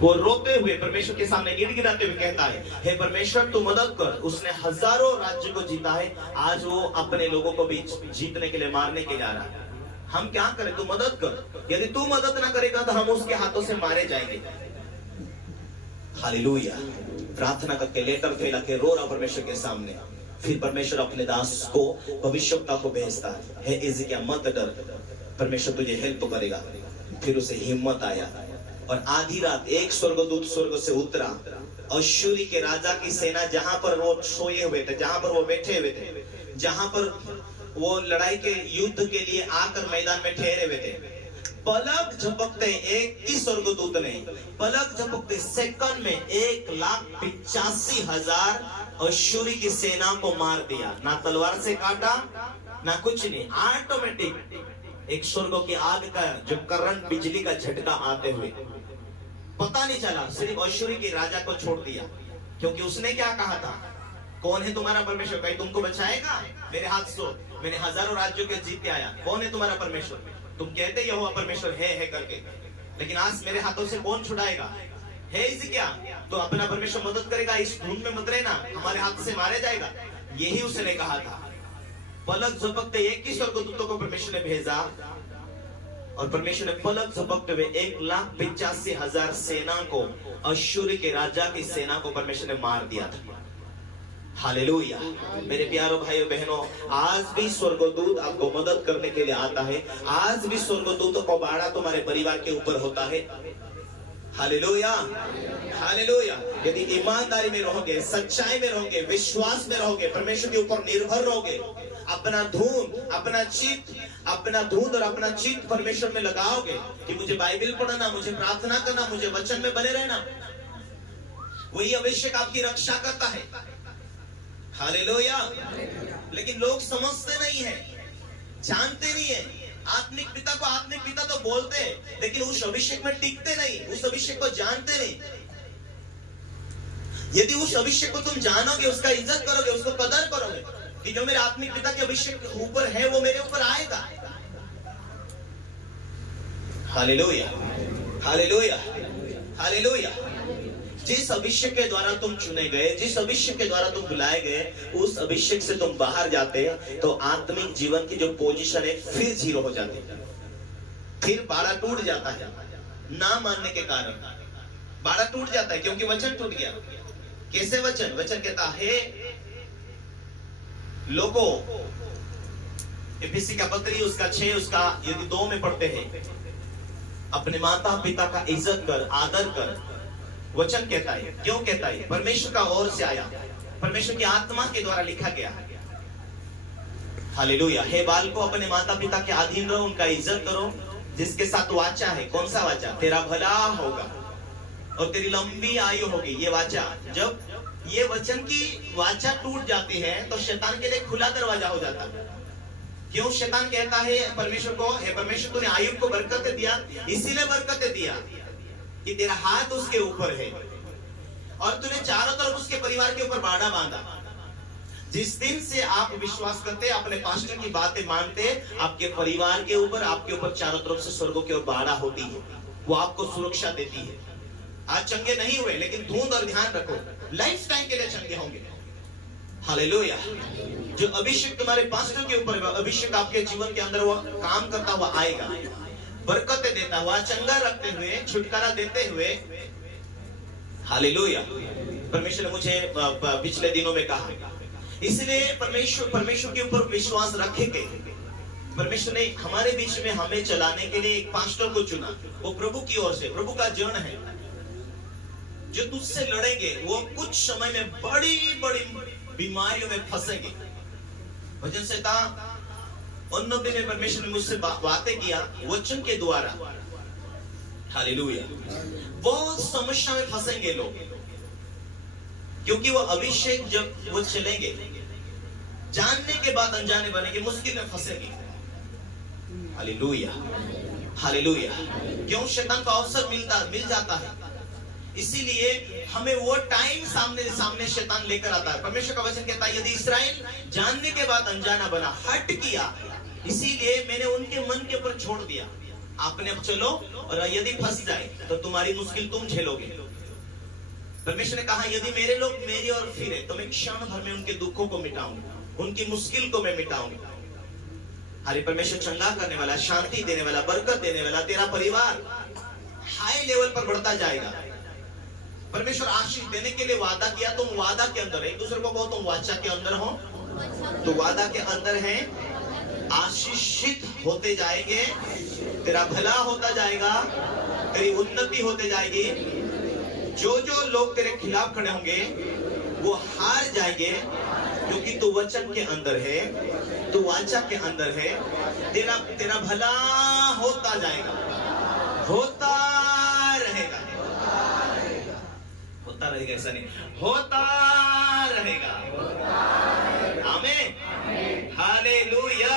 वो रोते हुए परमेश्वर के सामने गिड़गिड़ाते हुए कहता है, हे परमेश्वर तू मदद कर। उसने हजारों राज्य को जीता है, आज वो अपने लोगों को भी जीतने के लिए मारने के जा रहा है। हम क्या करें? तू मदद कर। यदि तू मदद ना करेगा तो हम उसके हाथों से मारे जाएंगे। हालेलुया। प्रार्थना करके लेटर फैला के रो रहा परमेश्वर के सामने। फिर परमेश्वर अपने दास को भविष्यवक्ता को भेजता है, हे हिजकिय्या मत डर, परमेश्वर तुझे हेल्प करेगा। फिर उसे हिम्मत आया और आधी रात एक स्वर्गदूत स्वर्ग से उतरा। अश्शूरी के राजा की सेना जहां पर वो सोए हुए थे, जहां पर वो बैठे हुए थे, जहां पर वो लड़ाई के युद्ध के लिए आकर मैदान में ठहरे हुए थे, पलक झपकते एक ही स्वर्गदूत ने पलक झपकते सेकंड में 1,85,000 अश्शूरी की सेना को मार दिया। ना तलवार से काटा ना कुछ नहीं, ऑटोमेटिक एक स्वर्ग की आग का जो करंट, बिजली का झटका आते हुए पता नहीं चला, सिर्फ अश्शूरी के राजा को छोड़ दिया। क्योंकि उसने क्या कहा था, कौन है तुम्हारा परमेश्वर, कहीं तुमको बचाएगा? मेरे हाथ सो, मैंने हजारों राज्यों के जीत के आया। कौन है तुम्हारा परमेश्वर? तुम कहते यहोवा परमेश्वर है करके, लेकिन आज मेरे हाथों से कौन छुड़ाएगा? है हिजकिय्या, तो अपना परमेश्वर मदद करेगा, इस धुन में मत रहना, हमारे हाथ से मारे जाएगा। यही उसने कहा था। पलक झपकते एक ही स्वर्गदूतों को परमेश्वर ने भेजा और परमेश्वर ने पलक झपकते हुए 1,85,000 सेना को, अश्शूर के राजा की सेना को परमेश्वर ने मार दिया था। हालेलुया। मेरे प्यारो भाइयों बहनों, आज भी स्वर्गदूत आपको मदद करने के लिए आता है। आज भी स्वर्गदूतों का बाड़ा तुम्हारे परिवार के ऊपर होता है। Hallelujah, hallelujah. यदि ईमानदारी में रहोगे, सच्चाई में रहोगे, विश्वास में रहोगे, परमेश्वर के ऊपर निर्भर रहोगे, अपना धून, अपना चित्त परमेश्वर में लगाओगे कि मुझे बाइबल पढ़ना, मुझे प्रार्थना करना, मुझे वचन में बने रहना, वही अभिषेक आपकी रक्षा करता है। हालेलुया। लेकिन लोग समझते नहीं है, जानते नहीं है। आत्मिक पिता को आत्मिक पिता तो बोलते हैं, लेकिन उस अभिषेक में टिकते नहीं, उस अभिषेक को जानते नहीं। यदि उस अभिषेक को तुम जानोगे, उसका इज्जत करोगे, उसको कदर करोगे कि जो मेरे आत्मिक पिता के अभिषेक ऊपर है वो मेरे ऊपर आएगा। Hallelujah, hallelujah, hallelujah. जिस अभिषेक के द्वारा तुम चुने गए, जिस अभिषेक के द्वारा तुम बुलाए गए, उस अभिषेक से तुम बाहर जाते तो आत्मिक जीवन की जो पोजीशन है फिर जीरो हो जाती है, फिर बाड़ा टूट जाता है। ना मानने के कारण बाड़ा टूट जाता है, क्योंकि वचन टूट गया। कैसे वचन? वचन कहता है लोगों, एफएसी का पत्री उसका 6 उसका यदि 2 में पढ़ते हैं, अपने माता पिता का इज्जत कर, आदर कर। वचन कहता है, क्यों कहता है? परमेश्वर का ओर से आया, परमेश्वर की आत्मा के द्वारा लिखा गया। हालेलुया। हे बालकों, अपने माता पिता के अधीन रहो, उनका इज्जत करो, जिसके साथ वाचा है। कौन सा वाचा? तेरा भला होगा और तेरी लंबी आयु होगी। ये वाचा, जब ये वचन की वाचा टूट जाती है तो शैतान के लिए खुला दरवाजा हो जाता है। क्यों? शैतान कहता है परमेश्वर को, हे परमेश्वर तूने आयुब को बरकतें दिया, इसीलिए बरकतें दिया कि तेरा हाथ उसके ऊपर है और तूने चारों तरफ उसके परिवार के ऊपर बाड़ा बांधा। जिस दिन से आप विश्वास करते, अपने पास्टर की बातें मानते, आपके परिवार के ऊपर, आपके ऊपर चारों तरफ से स्वर्गों की ओर बाड़ा होती है, वो आपको सुरक्षा देती है। आज चंगे नहीं हुए, लेकिन धूंध और ध्यान रखो, लाइफ टाइम के लिए चंगे होंगे। हालेलुया। जो अभिषेक तुम्हारे पास्टर के ऊपर, अभिषेक आपके जीवन के अंदर वो काम करता हुआ आएगा, बरकतें देता हुआ, चंगा रखते हुए, छुटकारा देते हुए। हालेलुया। परमेश्वर ने मुझे पिछले दिनों में कहा, इसलिए परमेश्वर के ऊपर विश्वास रखेंगे। परमेश्वर ने हमारे बीच में हमें चलाने के लिए एक पास्टर को चुना, वो प्रभु की ओर से, प्रभु का जन है, जो तुझसे लड़ेंगे। वो कुछ समय में बड़ी बड़ी बीमारियों में फंसेंगे। वचन से था, उन नबी ने, परमेश्वर ने मुझसे बातें किया वचन के द्वारा। हालेलुया। बहुत समस्या में फंसेंगे लोग, क्योंकि वो अभिषेक जब वो चलेंगे, जानने के बाद अनजाने बनेंगे, मुश्किल में फंसेंगे। Hallelujah, hallelujah. क्यों? शैतान का अवसर मिल जाता है। इसीलिए हमें वो टाइम सामने शैतान लेकर आता है। परमेश्वर का वचन कहता है, यदि इस्राएल जानने के बाद अनजाना बना, हट किया, इसीलिए मैंने उनके मन के ऊपर छोड़ दिया। आपने अब चलो, और यदि फंस जाए तो तुम्हारी मुश्किल तुम झेलोगे। परमेश्वर ने कहा यदि मेरे लोग मेरी ओर फिरे तो मैं क्षण भर में उनके दुखों को मिटाऊंगा, उनकी मुश्किल को मैं मिटाऊंगा। हरि परमेश्वर चंगा करने वाला, शांति देने वाला, बरकत देने वाला, तेरा परिवार हाई लेवल पर बढ़ता जाएगा। परमेश्वर आशीष देने के लिए वादा किया, तुम वादा के अंदर है। एक दूसरे को कहो तुम वाचा के अंदर हो, तो वादा के अंदर है। आशीषित होते जाएंगे, तेरा भला होता जाएगा, तेरी उन्नति होते जाएगी। जो जो लोग तेरे खिलाफ खड़े होंगे वो हार जाएंगे, क्योंकि तू वचन के अंदर है, तू वाचा के अंदर है। तेरा भला होता जाएगा, होता रहेगा, होता रहेगा, ऐसा नहीं, होता रहेगा। आमीन, हालेलुया।